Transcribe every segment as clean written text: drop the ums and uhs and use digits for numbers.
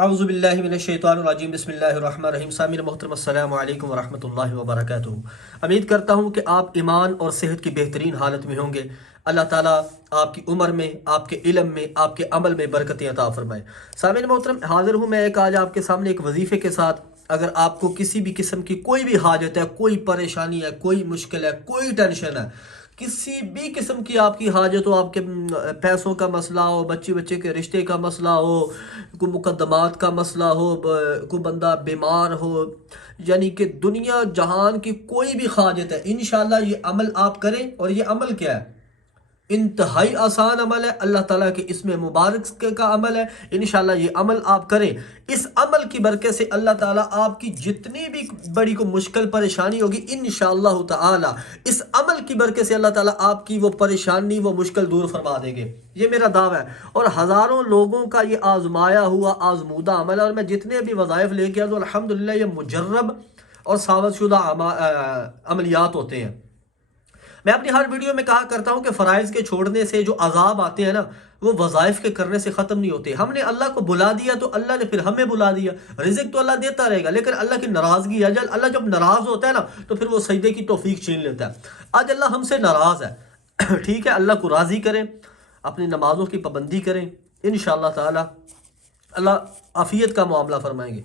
اعوذ باللہ من الشیطان الرجیم بسم اللہ الرحمن الرحیم سامعین محترم السلام علیکم ورحمۃ اللہ وبرکاتہ۔ امید کرتا ہوں کہ آپ ایمان اور صحت کی بہترین حالت میں ہوں گے۔ اللہ تعالیٰ آپ کی عمر میں، آپ کے علم میں، آپ کے عمل میں برکتیں عطا فرمائے۔ سامعین محترم، حاضر ہوں میں آج آپ کے سامنے ایک وظیفے کے ساتھ۔ اگر آپ کو کسی بھی قسم کی کوئی بھی حاجت ہے، کوئی پریشانی ہے، کوئی مشکل ہے، کوئی ٹینشن ہے، کسی بھی قسم کی آپ کی حاجت ہو، آپ کے پیسوں کا مسئلہ ہو، بچے کے رشتے کا مسئلہ ہو، کوئی مقدمات کا مسئلہ ہو، کوئی بندہ بیمار ہو، یعنی کہ دنیا جہان کی کوئی بھی حاجت ہے، انشاءاللہ یہ عمل آپ کریں۔ اور یہ عمل کیا ہے؟ انتہائی آسان عمل ہے، اللہ تعالیٰ کے اسم مبارک کا عمل ہے۔ انشاءاللہ یہ عمل آپ کریں، اس عمل کی برکت سے اللہ تعالیٰ آپ کی جتنی بھی بڑی کو مشکل پریشانی ہوگی، انشاءاللہ تعالیٰ اس عمل کی برکت سے اللہ تعالیٰ آپ کی وہ پریشانی، وہ مشکل دور فرما دیں گے۔ یہ میرا دعویٰ ہے، اور ہزاروں لوگوں کا یہ آزمایا ہوا آزمودہ عمل ہے، اور میں جتنے بھی وظائف لے کے آیا تو الحمدللہ یہ مجرب اور ثابت شدہ عملیات ہوتے ہیں۔ میں اپنی ہر ویڈیو میں کہا کرتا ہوں کہ فرائض کے چھوڑنے سے جو عذاب آتے ہیں نا، وہ وظائف کے کرنے سے ختم نہیں ہوتے۔ ہم نے اللہ کو بلا دیا تو اللہ نے پھر ہمیں بلا دیا۔ رزق تو اللہ دیتا رہے گا، لیکن اللہ کی ناراضگی ہے، اللہ جب ناراض ہوتا ہے نا تو پھر وہ سجدے کی توفیق چھین لیتا ہے۔ آج اللہ ہم سے ناراض ہے، ٹھیک ہے، اللہ کو راضی کریں، اپنی نمازوں کی پابندی کریں، انشاءاللہ تعالی اللہ عافیت کا معاملہ فرمائیں گے۔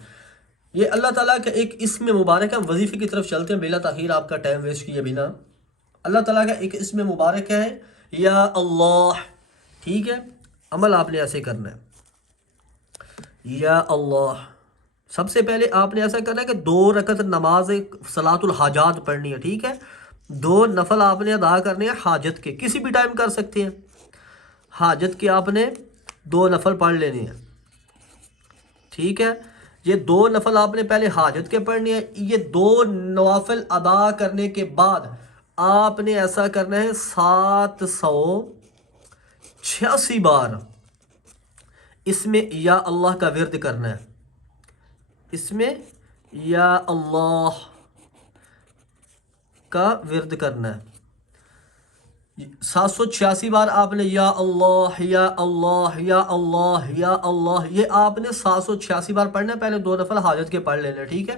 یہ اللہ تعالیٰ کا ایک اسم مبارک ہے۔ ہم وظیفے کی طرف چلتے ہیں بلا تاخیر، آپ کا ٹائم ویسٹ کیے بنا۔ اللہ تعالیٰ کا ایک اسم مبارک ہے یا اللہ، ٹھیک ہے۔ عمل آپ نے ایسے کرنا ہے، یا اللہ۔ سب سے پہلے آپ نے ایسا کرنا ہے کہ 2 رکعت نماز صلاۃ الحاجات پڑھنی ہے، ٹھیک ہے۔ 2 نفل آپ نے ادا کرنے ہیں حاجت کے، کسی بھی ٹائم کر سکتے ہیں۔ حاجت کے آپ نے 2 نفل پڑھ لینے ہیں، ٹھیک ہے۔ یہ 2 نفل آپ نے پہلے حاجت کے پڑھنے ہیں۔ یہ 2 نوافل ادا کرنے کے بعد آپ نے ایسا کرنا ہے 786 بار اس میں یا اللہ کا ورد کرنا ہے، اس میں یا اللہ کا ورد کرنا ہے۔ 786 بار آپ نے یا اللہ یا اللہ یا اللہ یا اللہ، یہ آپ نے 786 بار پڑھنا ہے۔ پہلے 2 نفل حاجت کے پڑھ لینا ہے، ٹھیک ہے۔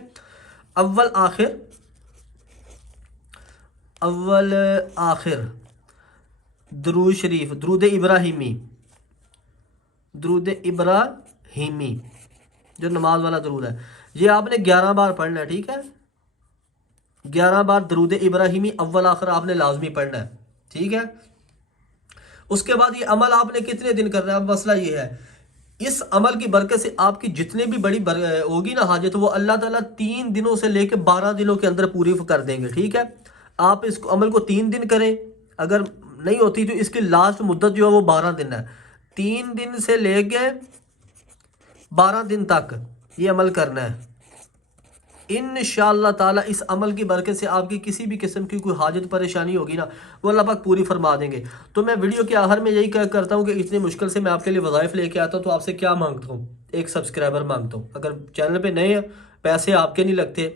اول آخر درود شریف، درود ابراہیمی جو نماز والا درود ہے، یہ آپ نے 11 بار پڑھنا ہے، ٹھیک ہے۔ 11 بار درود ابراہیمی اول آخر آپ نے لازمی پڑھنا ہے، ٹھیک ہے۔ اس کے بعد یہ عمل آپ نے کتنے دن کرنا ہے؟ اب مسئلہ یہ ہے، اس عمل کی برکت سے آپ کی جتنے بھی بڑی ہوگی نا حاجت، وہ اللہ تعالیٰ 3 دنوں سے لے کے 12 دنوں کے اندر پوری کر دیں گے، ٹھیک ہے۔ آپ اس عمل کو 3 دن کریں، اگر نہیں ہوتی تو اس کی لاسٹ مدت جو ہے وہ 12 دن ہے۔ 3 دن سے لے کے 12 دن تک یہ عمل کرنا ہے۔ انشاءاللہ تعالی اس عمل کی برکت سے آپ کی کسی بھی قسم کی کوئی حاجت پریشانی ہوگی نا، وہ اللہ پاک پوری فرما دیں گے۔ تو میں ویڈیو کے آخر میں یہی کرتا ہوں کہ اتنی مشکل سے میں آپ کے لیے وظائف لے کے آتا ہوں، تو آپ سے کیا مانگتا ہوں؟ ایک سبسکرائبر مانگتا ہوں۔ اگر چینل پہ نئے ہیں، پیسے آپ کے نہیں لگتے،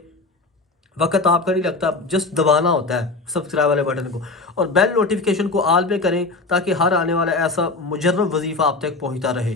وقت آپ کا نہیں لگتا، جسٹ دبانا ہوتا ہے سبسکرائب والے بٹن کو، اور بیل نوٹیفیکیشن کو آل پہ کریں تاکہ ہر آنے والا ایسا مجرب وظیفہ آپ تک پہنچتا رہے۔